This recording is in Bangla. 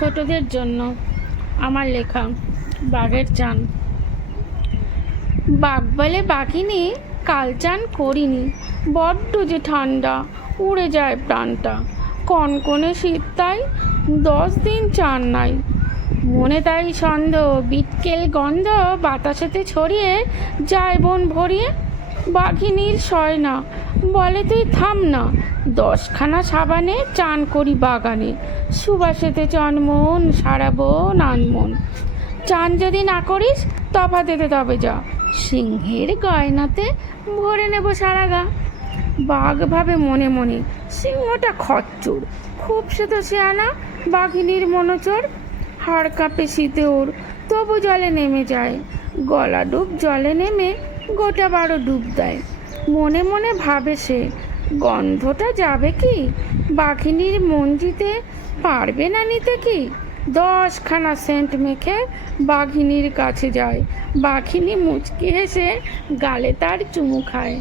ছোটদের জন্য আমার লেখা বাঘের চান। বাঘ বলে বাঘিনী, কাল চান করিনি। বড্ড যে ঠান্ডা, উড়ে যায় প্রাণটা। কনকনে শীত তাই দশ দিন চান নাই। মনে তাই সন্দেহ, বিটকেল গন্ধ বাতাসেতে ছড়িয়ে যায় বন ভরিয়ে বাঘিনীর সয় না, বলে তুই থাম না। দশখানা সাবানে চান করি বাগানে, সুবাসেতে চনমন সারা বন আনমন চান যদি না করিস তফা দিতে তবে যা। সিংহের গয়নাতে ভরে নেব সারা গা। বাঘ ভাবে মনে মনে, সিংহটা খচ্চর। খুব সে তো আনা বাঘিনীর মনোচর। হাড় কাঁপে শীতে ওর, তবু জলে নেমে যায়। গলা ডুব জলে নেমে গোটা বারো ডুব দেয়। মনে মনে ভাবে সে, গন্ধটা যাবে কি? বাঘিনীর মঞ্জিতে পারবে না নিতে কি? দশখানা সেন্ট মেখে বাঘিনীর কাছে যায়। বাঘিনী মুচকি হেসে গালে তার চুমু খায়।